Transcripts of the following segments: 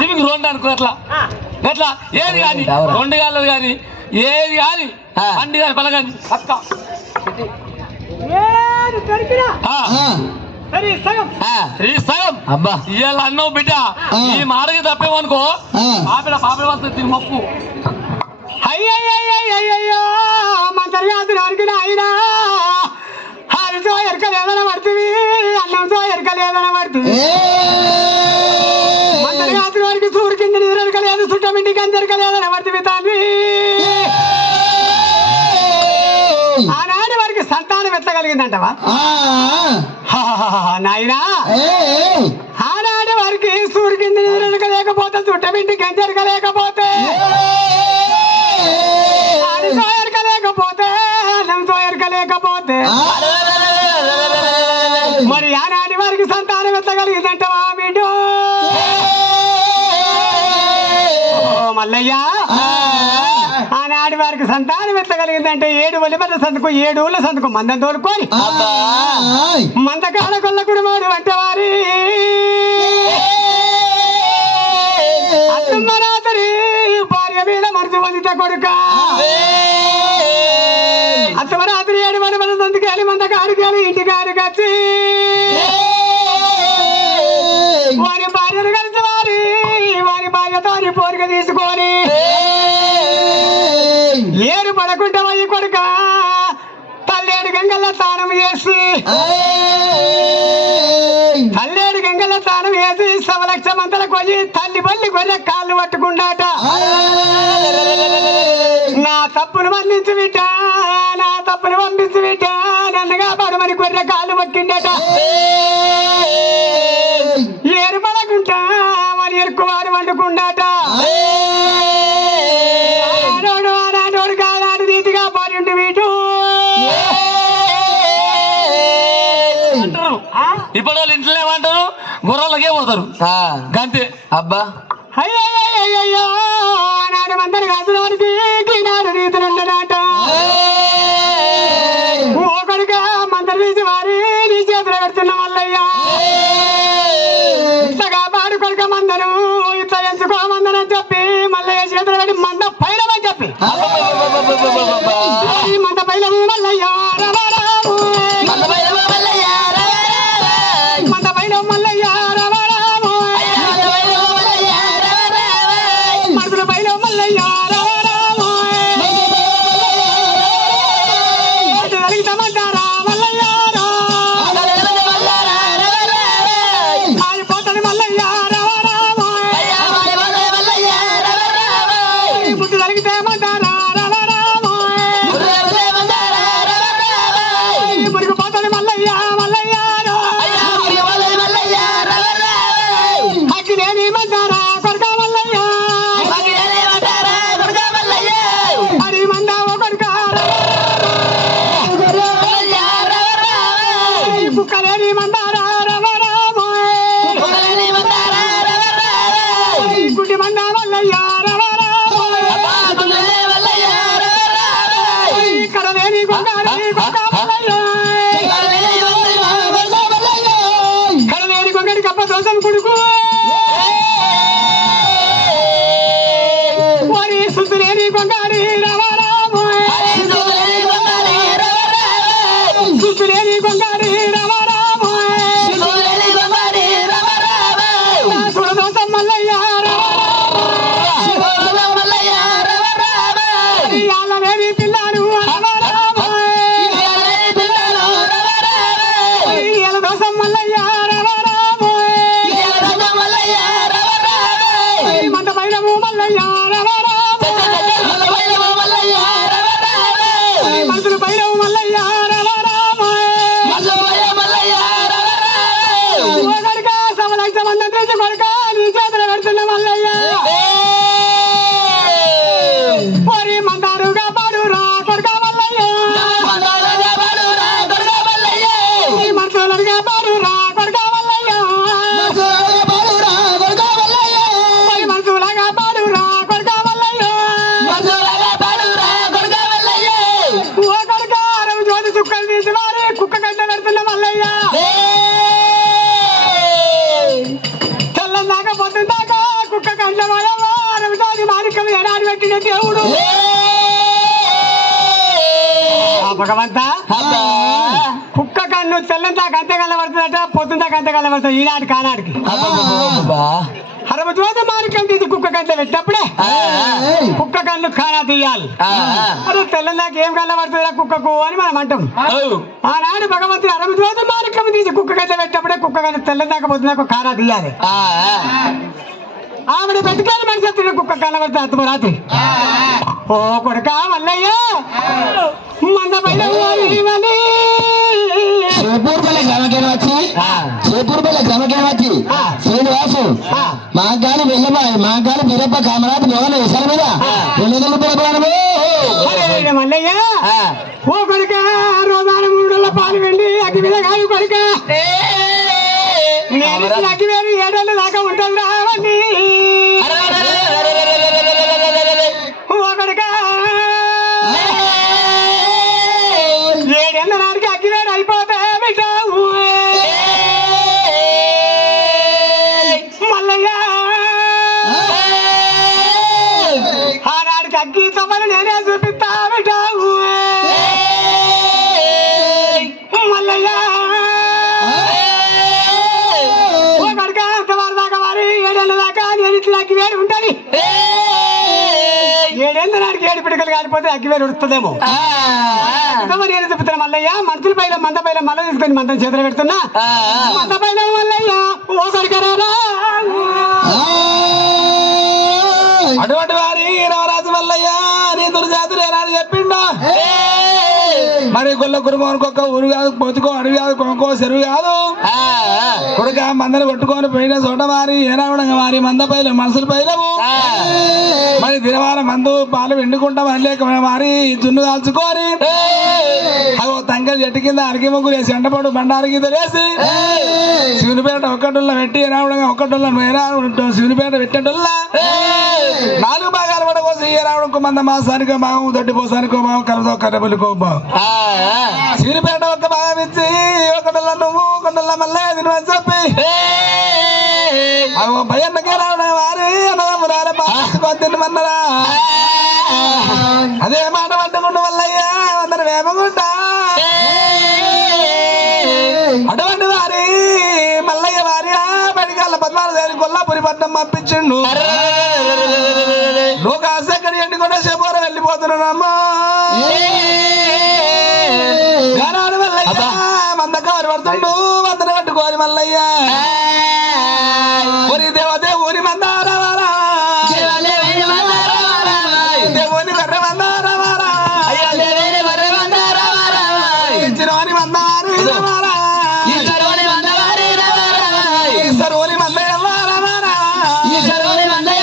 దీనికి రెండు అనుకో ఎట్లా ఎట్లా ఏది కానీ రెండు గాళ్ళు కానీ ఏది కానీ పండి కానీ పల కానీ అక్క సగం అబ్బా ఇవాళ అన్నావు బిడ్డ ఈ మాటకి తప్పేమనుకో పాపిడ పాపిడ వస్తుంది తిని మొక్కు అయ్యయ్యో మంత్రగాతులు అయినా హారితో ఎరకలేదన పడుతుంది అన్నంతో ఎరకలేదన పడుతుంది మంత్రగాతుల వారికి సూరు కింద నిద్ర ఎరకలేదు చుట్టమింటికి అంత ఎరకలేదన పడుతుంది తండ్రి ఆనాడు వారికి సంతానం ఎత్తగలిగిందంటవా నాయనా ఆనాడు వారికి సూరు కింద నిద్ర ఎరకలేకపోతే చుట్టమింటికి అంత ఎరకలేకపోతే ఎరకలేకపోతే మరి ఆనాటి వారికి సంతానం ఎత్తగలిగిందంటవా బిడ్డ మల్లయ్య ఆనాటి వారికి సంతానం ఎత్తగలిగిందంటే 7 ఒలిపద సందుకు 7 ఊళ్ళ సందుకు మందం తోలుకొని మందకాల కొల్ల కుడుమాడు అంటే వారి అత్తమ్మరాత్రి భార్య మీద మనసు పొందిత కొడుక అత్తమరాత్రి 7 మన సందుకేళి మందకాడికేళి ఇంటికాడికి వచ్చి వారి భార్యను కలిసి వారి భార్యతో పోరుగా తీసుకొని ఏరు పడకుండా అయ్యి కొడుక తల్లేడు గంగల్లో స్నానం చేసి సవలక్ష మంతల కొయ్యి తల్లి బల్లి గొర్రె కాళ్ళు పట్టుకుండాట నా తప్పును మన్నించి బిడ్డ నా తప్పును పంపించి బిడ్డ నన్నగా పడమని గొర్రె కాళ్ళు పట్టిండట ఏరు పడకుండా మరి ఎరుకువాడు వండుకుండాట ఆనాడు కాదాడు నీతిగా పాడిండు వీటు ఇప్పుడు వాళ్ళు ఇంట్లో ఏమంటారు గుర్రాలకే పోతారు గంతే అబ్బా అయ్యయ్యో ఆనాడు మందరు కాసిన వారికి ఈనాడు రీతులుండనాట ఒకడిగా మందరు తీసి వారి నీ చేతులు పెడుతున్న మల్లయ్య ఇంతగా పాడు కొడుక మందరు ఇట్లా ఎంచుకోమందని చెప్పి మల్లయ్య చేతులు పెట్టి మంద పైలమని చెప్పి మంద పైలము మల్లయ్య కొడుకు వారి సుతులేని కొంగారి రవరాము సుతులేని కొంగారి రవరాము సురదోసం మల్లయ్య రవరాము పిల్లారు రవరాము దోసం మల్లయ్య కొడుక గంటల వారమితోని మాణిక్యం ఏనాడు పెట్టిన దేవుడు భగవంత కుక్క కన్ను తెల్లంతాక అంతే కలబడుతుందట పొద్దుందాక అంతే కలబడుతుంది ఈనాడు కానాడికి రోజు మాణిక్యం తీసి కుక్క కంటే పెట్టినప్పుడే కుక్క కన్ను కానా తీయాలి అరే తెల్లందాక ఏం కలబడుతుందా కుక్కకు అని మనం అంటాం ఆనాడు భగవంతుడు 60 రోజు మాణిక్యం తీసి కుక్క కంటే పెట్టినప్పుడే కుక్క కన్ను తెల్లందాక పొద్దుదాక కానా తీయాలి ఆవిడ బతికాలి మనిషి తిన్న కుక్క కలబడితే అర్థమరాత్రి ఓ కొడుక మల్లయ్య మంద పైన శ్రీనివాసు మాగాలి వెళ్ళబాయి మాగాలి బిరప్ప కామరాజు మొగలు విశాల మీద మల్లయ్య ఓ కొడుక రోజాన 3 పాలు వెళ్ళి అగ్గి మీద కాదు కొడుక అగ్గి వేరు 7 ఏళ్ళ దాకా ఉంటుంది రావండి ఓ కొడుక 7 ఏళ్ళ నాటికి అగ్గి వేరు అయిపోతే బిడ్డావు మల్లయ్య ఆనాడికి అగ్గి తమ్మని నేనే చూపిస్తా బిడ్డావు మల్లయ్య ఓ కొడుక అంతవారి దాకా వారి 7 ఏళ్ళ దాకా నేను ఇట్లా అగ్గి వేరు ఉంటుంది 7 ఏళ్ళ నాటికి 7 పిడకలు కాలిపోతే అగ్గి వేరు ఉడుతుందేమో నేను చెప్తున్నా మల్లయ్య మనుషుల పైన మంద పైన మల్ల తీసుకొని మందం చేతులు పెడుతున్నా మంద పైన మల్లయ్య ఓ కొడుకరారా అటువంటి వారి రామరాజు మల్లయ్య నీతులు జాతులు ఏనాడు చెప్పిండు మరి గొల్ల కురుమోనుకొక్క ఊరు కాదు పొతుకో అడవి కాదు కొనుక్కో చెరువు కాదు కొడుక మందలు కొట్టుకొని పోయిన చోట వారి ఏనావిడంగా వారి మంద పైలు మనసులు పైలము మరి దినవారం మందు పాలు వెండుకుంటాం లేక వారి జున్ను కాల్చుకొని అవి తంగలు చెట్టు కింద అరికి ముగ్గులు వేసి ఎండపడు బండారు కింద వేసి శివునిపేట ఒక్కటుల్లో పెట్టి ఏనావిడంగా ఒక్కటుల్లో శివునిపేట పెట్టేటల్లా 4 భాగాలు కూడా కోసం ఏనావిడకు మంద మాసానికో భాగం దొడ్డిపోసానికో భాగం కలదో కర్రబులికో భాగం శివునిపేట ఒక్క భాగం ఇచ్చి ఒకటల్లా నువ్వు ఒకటల్లా మళ్ళీ తినమని చెప్పి అవి భయన్నకే రావడం వారి అన్నదమ్మురాలే తినమన్నరా అదే మాట పట్టుకుంటూ వల్లయ్యా అందరు వేమగుంటా అటువంటి వారి మల్లయ్య వారి బడికాళ్ళ 14 కొల్లాపురి పట్నం పంపించిండు నువ్వు కాస్త ఎక్కడ ఎండుకుండా చెప్పార వెళ్ళిపోతున్నానమ్మా గానాడు మల్లయ్య మంద కారు పడుతుండు మందన కట్టుకోవాలి మల్లయ్య ఊరి దేవతే ఊరి మందారవారా దేవుని కర్ర మందారవారా ఇచ్చినోని మందారు ఈశ్వరోని మందయ్య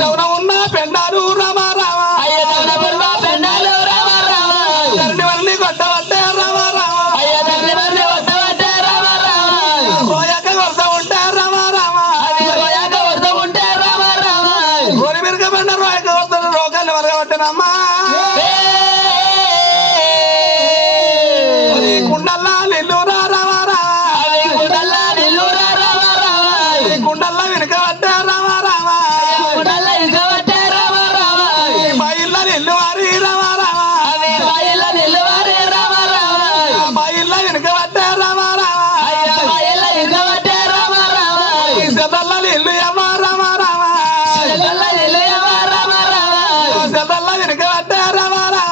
దౌన ఉన్న పెండాలు రామ రామ ధరణి కొట్టబట్టే రామ రామ రోయక కొరత ఉంటే రామ రామ గోరి మిరక బండ రోయక కొరత రోగాన్ని వరగబట్టినమ్మా కుండల్లా నిల్లురా రామ రామ కుండల్లా వెనుకబట్టే రామ రామ బయళ్ళ నిల్లు వారి రామ రామ బయళ్ళ వెనుకబట్టే రామ రామ సెదల్ల నిల్లు ఎమ్మ రామ రామ సెదల్ల వెనుకబట్టే రామ రామ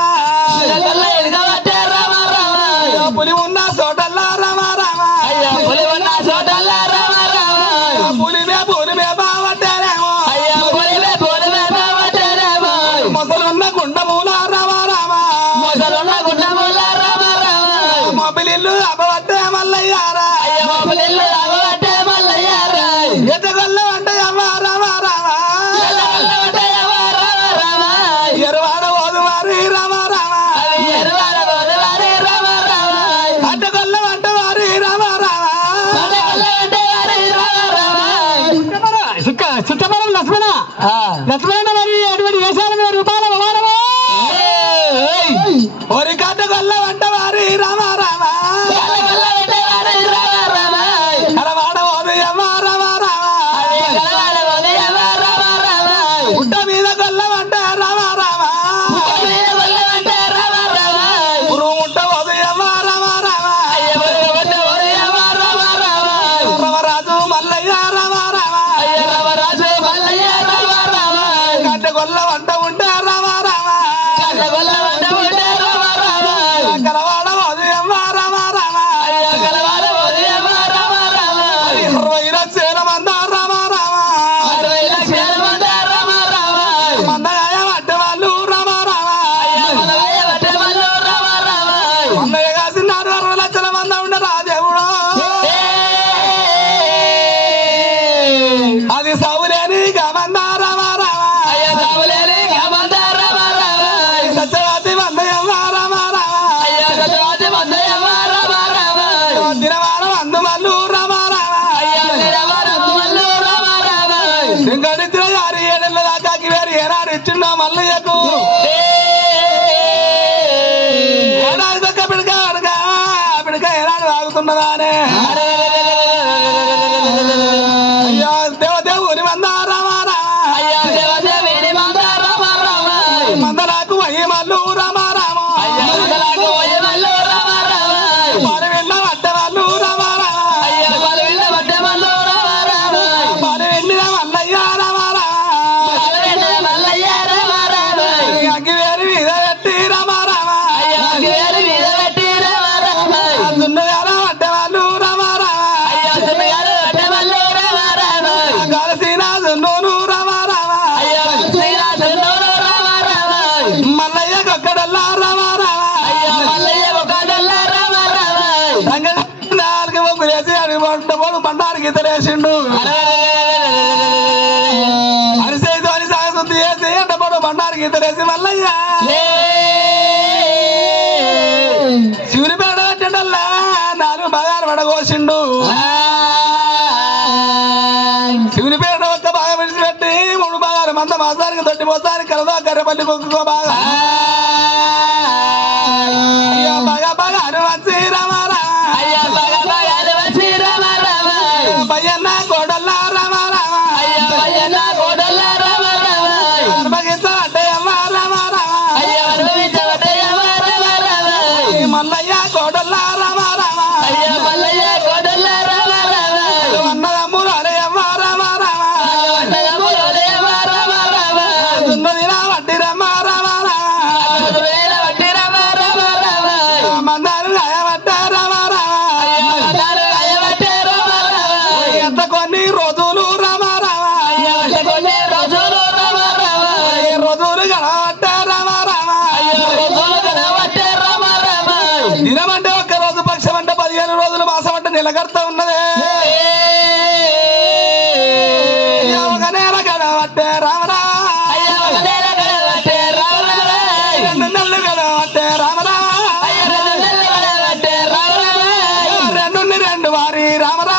పులి ఉన్న చోటల్లా రామ రామ పులిమే బావట్టేనేమో మొసలున్న గుండమూల రామ రామ మొబిలిల్లు అబవట్టే మల్లయ్యారా ఎటగొల్ల అంటే అమ్మ రామ రామ ఎరువాడ ఓదు వారి రామ రామ అడ్డగొల్ల అంటే వారి రామ రామ చిట్టపరం లక్ష్మణ లక్ష్మణ మరి అటువంటి వేషాల మీద రూపాయల వ్యవహారము ఒరి కట్టగొల్ల అంటే వారి రామ రామ కలవాడ ఓదు అమ్మ రామ రామ గుట్ట మీద గొల్లం అంటే రామ రామ గురుముట్ట ఓదు అమ్మ రామ రామ రమరాజు మల్లయ్య రామ రామ కట్టగొల్ల వంట ఉంటే రామ రామ కలవాడ ఓదు అమ్మ రామ రామ ఇరవైల చేరమంద రామ రామ మందగాయ పట్టే వాళ్ళు రామ రామ అన్నయ్య కాసినారు 60 లక్షల మంది ఉండే రాజేవుడు అది సౌలేని గమంద రామ రామ సత్యవతి మందయమ్మ రామ రామ దినవాడ మందు మల్లు రామ రామ ఇంకడిచ్చిన 6 ఏళ్ళ దాకాకి వేరు ఏనాడు ఇచ్చిండో మల్లయ్యకు ఏడాది దక్క పిడక పిడక ఏనాడు ఆగుతున్నదానే అయ్యో దేవదేవుని మంద రామ రామ మంద నాకు వయ్యి మల్లు రామ రామ పాలు వెండ పట్టే వాళ్ళు రామ రామ పాలు వెండిన మల్లయ్య రామ రామ అగ్గి వేరు మీద పెట్టి రామ రామ దున్నగాల పట్టే వాళ్ళు రామ రామ కలిసిన దున్నోను రామ రామ మల్లయ్య కొక్కడల్లా రామ రామ నాలుగు ముగ్గురేసి అడిగి పోడు బండారికి ఇతరేసిండు అరిసేదు అని సాగశుద్ధి చేసి ఎండపోడు బండారికి ఇతరేసి మల్లయ్య శివుని పేడ పెట్టండల్లా 4 భాగాలు పడగోసిండు శివుని పేడ ఒక్క బాగా విడిచిపెట్టి 3 భాగాలు మంద మాసానికి తొట్టి పోసానికి కలదా కర్రపల్లి కుక్కో బాగా అయ్యో బాగా బాగా వచ్చి రామ రామ పయ్యన్న కోడల్లా రామ రామ అనుభవించబడ్డే అమ్మ రామ రామ మల్లయ్య కోడల్లా రామ రామ అన్నదమ్ములు అరే అమ్మ రామ రామ దున్నదిన వడ్డీ రమ్మ రామ రామ మందారు గాయమ రామరా రెండు నెలలు గడవట్టే రామరా రెండు వారి రామరా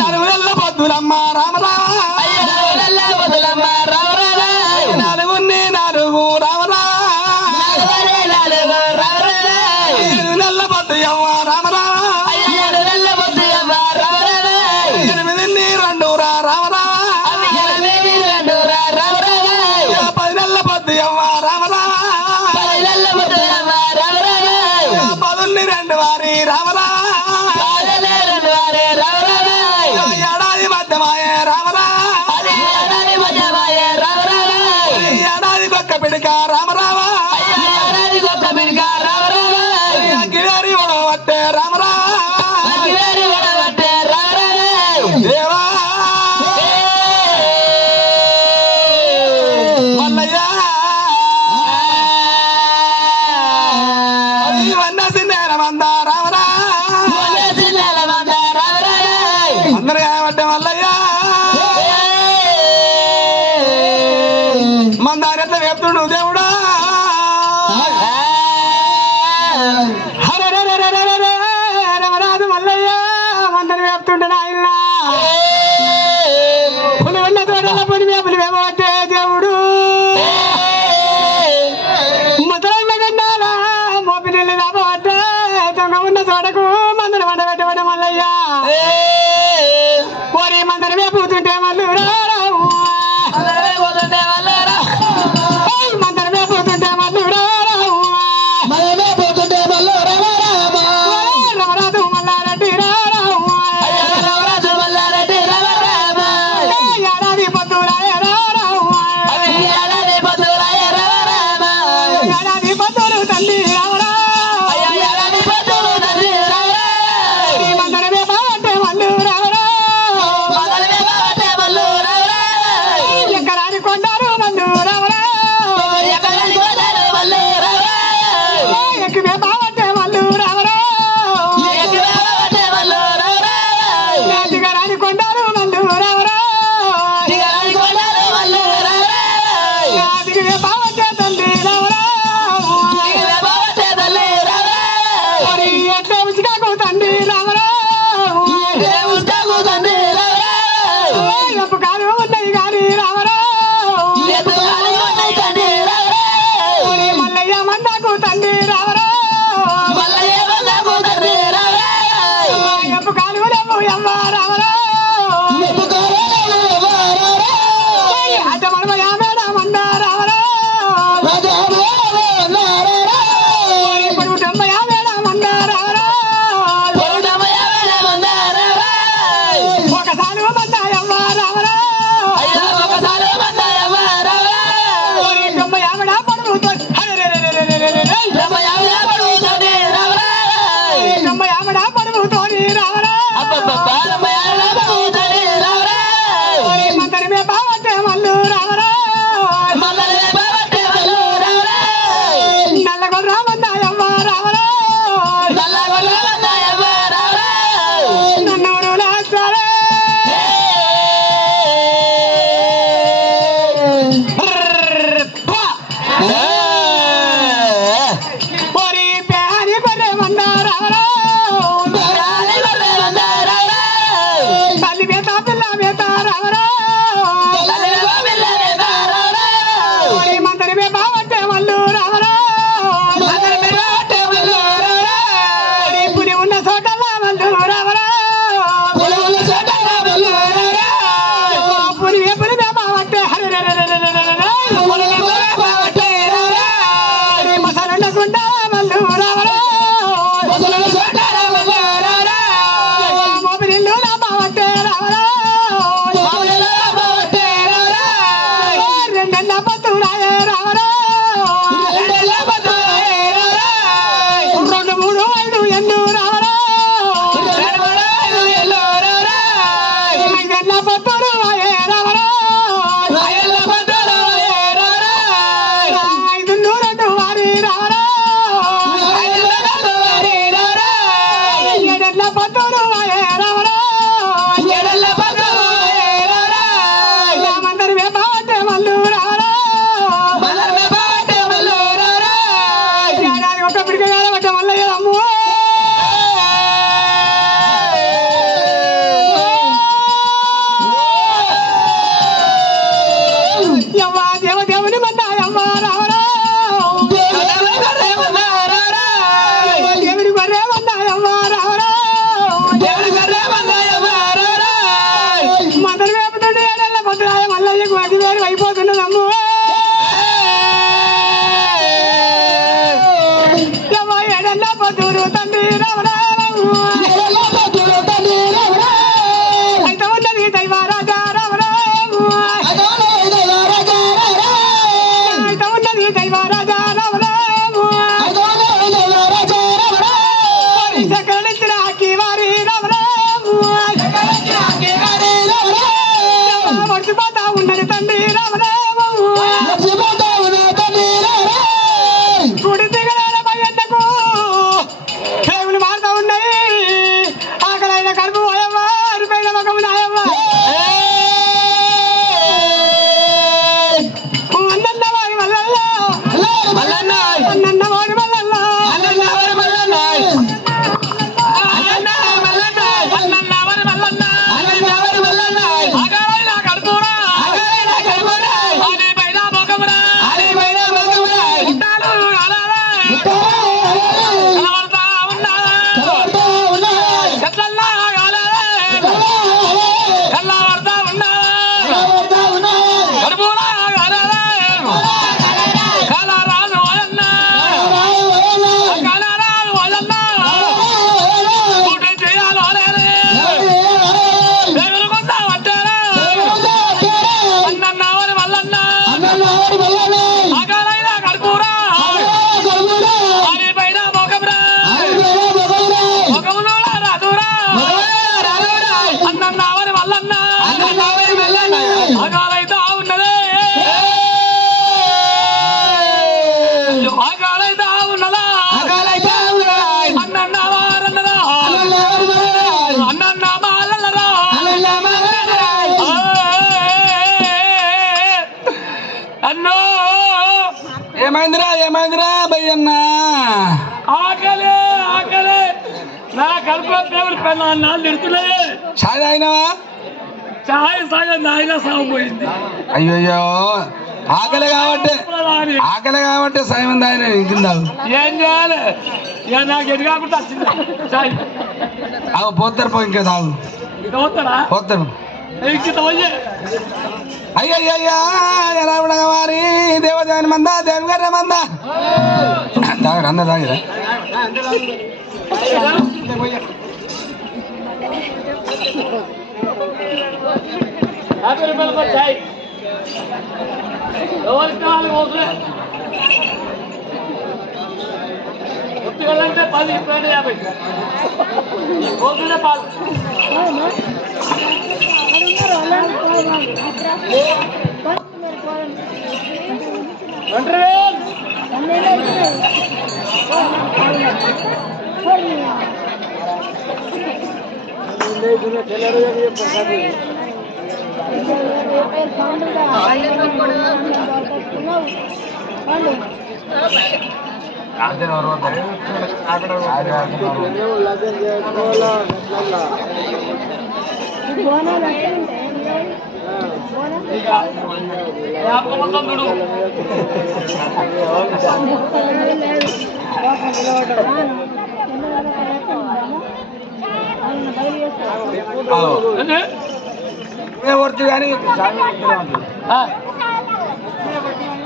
నలుగు నెలల పొద్దులమ్మ రామరా నలుగుని నాలుగు రామరా నెలల పొద్దు అవ్వ రామరా ఎనిమిది రెండు రామరా 10 నెలల పొద్దు అవ్వ రామరా 11 రెండు వారి రామరా ఏడాది మధ్యమాయే రామరా ఏడాది కొక్క పిడిక రామరావా గిరి వట్టే రామరా దేవా మల్లయ్య వన్నసి నేరమంద రామరా అందరూ ఏమంటే మల్లయ్య మందారెత్త వేపుతుడు దేవుడా రమరాజు మల్లయ్య మందరు వేపుతుంటే నాయన పులి ఉన్న తోటల పులి వేపబట్టే దేవుడు ముసలమ్మ గన్నాల మోపి నీళ్ళు రాబట్టే దొంగ ఉన్న తోటకు మందరు వంట పెట్టబట్టే మల్లయ్య ఓరి మందరు వేపుతుంటే మళ్ళీ రావు మందరు వేపుతుంటే మళ్ళీ రమరాజు మల్లారెడ్డి రావు ఏడాది పొద్దుల రావు దేవదేవుని మన్నాయమ్మ రావరా దేవుడి గొర్రె మన్నాయమ్మ రావరా మదరు వేపుతుండే ఏడెళ్ళ పొద్దురాయ మల్లయ్యకు 10,000 అయిపోతున్నదమ్ము ఏడెళ్ళ పొద్దురు తండ్రి రావరా అయితే ఉన్నది దైవరాజా రావరా అయితే ఉన్నది దైవరాజా రావరా చక్రనిచ్చిన అక్కి వారి రావరా మర్చిపోతా ఉన్నది తండ్రి రావరా గుడి దిగలేన భయ్యకు దేవుని మారుతా ఉన్నాయి ఆకలైన కడుపు పోయవ్వా అరిపోయిన మగము నాయవ్వా అన్నన్న వారి మల్లల్లో అన్నన్న వారి మల్లల్లో ఏమైందిరా భయ్యన్న ఆకలే ఆకలే నా కడుపులో దేవుడు నాలుగు తిడుతున్నాయి చాయ్ తాగినావా చాయ్ సాయం నాయన సాగు పోయింది అయ్యో ఆకలి కాబట్టి సాయం తాగిన ఇంకిందావు ఏం చేయాలి ఇక నాకు ఎది కాకుండా వచ్చింది చాయ్ అవు పోతారు పో ఇంకా తాగు ఇక పోతారా పోతారు ఇంకిత పోయే అయ్యయ్యా రావణ వారి దేవదేవని మంద దేవి గారి మంద తాగరా అన్న తాగిరా చాయ్ ఎవరికి కావాలి ఒత్తిగలంటే 10 ఇప్పుడు 50 రోజులే పాలు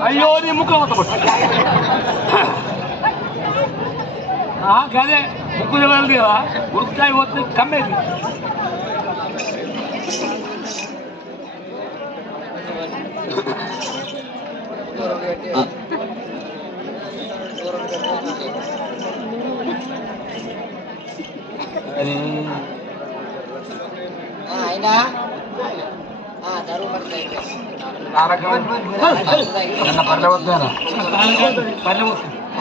అయ్యో నీ ముక్కు కదే ముక్కు వెళ్ళదు కదా ఉరుకుతాయి పోతే కమ్మేది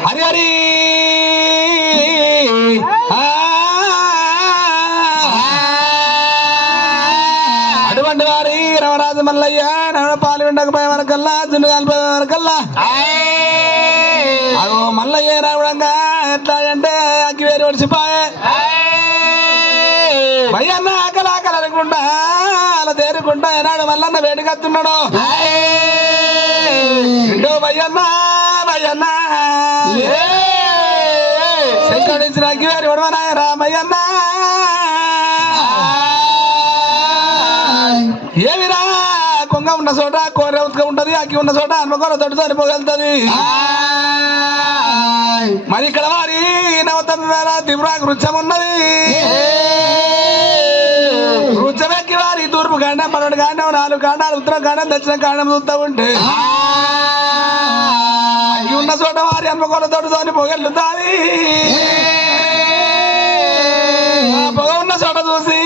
హరి హరి అటువంటి వారి రవరాజు మల్లయ్య నవ పాలు ఉండకపోయే వరకల్లా దున్ను కాలిపోయే వరకల్లా అగో మల్లయ్య రావడంగా ఎట్లా అంటే అగ్గి వేరు ఒడిసిపోయే భయ్యన్న ఆకలి అనుకుంటా అలా తేరుకుంటా ఏనాడు మల్లన్న వేడికత్తున్నాడు రెండో భయ్యన్నా భయ్యన్నా శంకరించిన అగ్గివారి వడవనాయ రామయ్యన్నా ఏమిరా కొంగ ఉన్న చోట కోర ఉతక ఉంటది అగ్గి ఉన్న చోట హనుమకొర తోటి సరిపోగలుగుతుంది మరి ఇక్కడ వారి నవతమి వేల దివ్రాకు వృక్షం ఉన్నది వృక్షమెక్కి వారి తూర్పు కాండం పన్నెండు కాండం 4 కాండాలు ఉత్తర కాండం దక్షిణ కాండం చూస్తూ ఉంటే అగ్గి ఉన్న చోట వారి హనుమకొర తోటి పొగలుతుంది పొగ ఉన్న చోట చూసి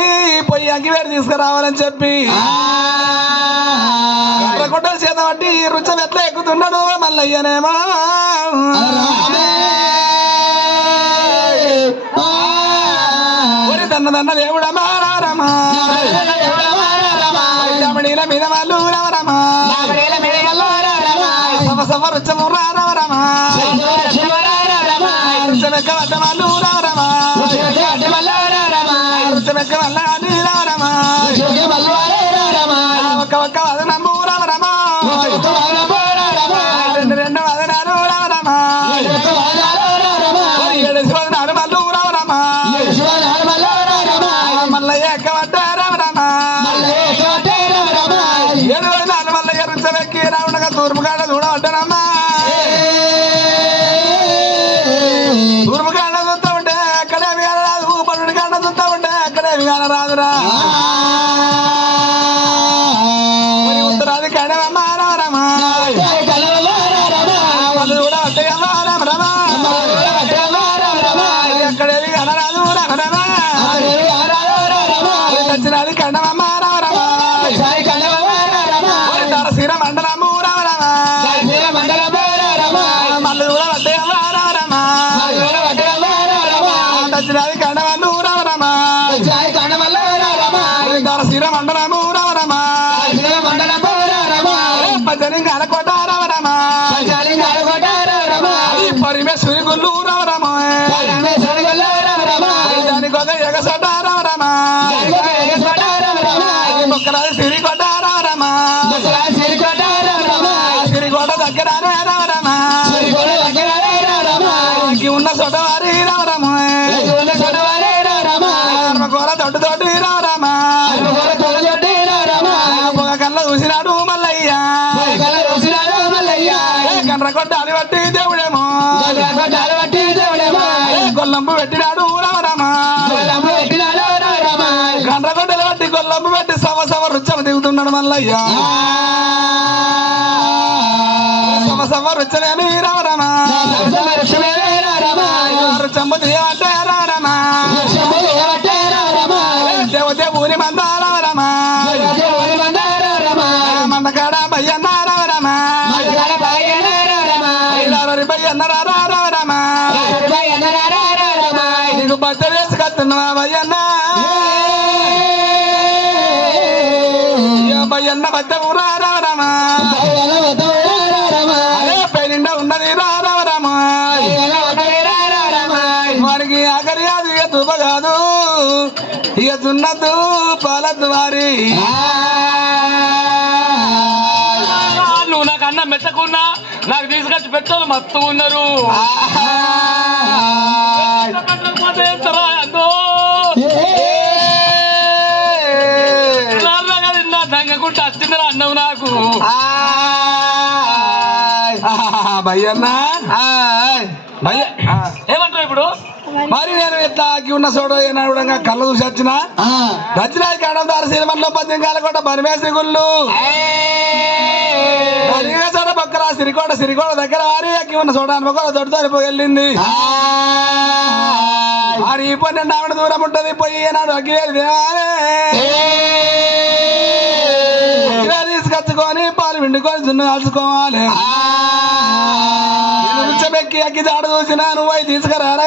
పోయి అగ్గివేరు తీసుకురావాలని చెప్పి గుడ్డలు చేత బట్టి రుచం ఎట్లా ఎక్కుతున్నాడు మల్లయ్యనేమో దన్న దేవుడమా రామా రమణీల మీద వాళ్ళు రమరమా సమ రుచము రామరమా రుచమెక్క వద్ద వాళ్ళు రామరమా రుచమెక్క వల్ల రామరమా ఒక్క వదనము రామరమా రెండు వదనాలు రామరమా 7 వదనాలు మల్లు రామరమా మల్లయ్య ఎక్కవడ్డ రామరమా 7 వదనాలు మల్లయ్య రుచమెక్కి రావుండగా తూర్పు కాడ చూడవడ్డనమ్మా తూర్పు కాడ చూస్తా ఉంటే అక్కడేమి కానరాదు పన్నుడి కాడ చూస్తా ఉంటే అక్కడేమి కానరాదురా ఉత్తరాది కాడమమ్మా రామరమా మళ్ళీ కూడా వడ్డయమ్మా రామరమా ఎక్కడేమి కానరాదు రామరమా దక్షిణాది కండమమ్మా రామరమా తారశీర మండలము రామరమా మళ్ళీ కూడా వడ్డయమ్మా రామరమా దక్షిణాది కండమల్లు రామరమా తారశీర మండలము రామరమా పచ్చని కాలకోట రామరమా పరిమేశ్వరి గుళ్ళు రామరమా దానికి ఒక ఎగసట రామరమా మొక్కరాది సిరికోట రామరమా సిరికోట దగ్గర రామరమా ఉన్న చోట వారి రామరమా కూర తోటి రామరమా పొగ కళ్ళ చూసినాడు మల్లయ్య కండ్ర కొట్టాలి బట్టి దేవుడేమో గొల్లంపు పెట్టినాడు రామరమా కండ్ర కొట్టలు బట్టి గొల్లంపు పెట్టి సమ రుచ్చమ దిగుతున్నాడు మల్లయ్య సమ రుచ్చనేమి రామరమా రుచ్చంపు తీయబట్టే రామరమా దేవదేవుని మంద రామరమా మందకాడ భయ్యన్న రామరమా భయ్యన్న రామరమా నీకు బట్ట వేసుకొస్తున్నావా భయ్యన్న భయ్యన్న బట్ట ఊరా రామరమా అదే పైనిండా ఉన్నది రామరమా వారికి ఆఖరి అది ఇక తుప కాదు ఇక తున్నదు పాలద్దు వారి నువ్వు నాకు అన్నం మెచ్చకున్నా నాకు తీసుకొచ్చి పెట్టాలి మత్తు ఉన్నారు దంగకుంటే వచ్చిందిరా అన్నం నాకు భయ్యన్నా ఏమంటావు ఇప్పుడు మరి నేను ఎట్లా ఉన్న చోట ఏనాడుగా కళ్ళ చూసి వచ్చిన దక్షిణాది కాండం దారశీలమల్లో 18 కాలకోట పరిమేశ్వరి గుళ్ళు చోట పక్కన సిరికోట దగ్గర వారి అక్కి ఉన్న చోట హనుమకొర తోటి సరిపోగెళ్ళింది మరి 12 ఆవిడ దూరం ఉంటది పోయి ఏనాడు అగ్గివేరు దేవాలే తీసుకొచ్చుకొని పాలు విండుకొని జున్ను కాల్చుకోవాలి రుచ్చబెక్కి అగ్గి దాడ చూసినా నువ్వు తీసుకురారా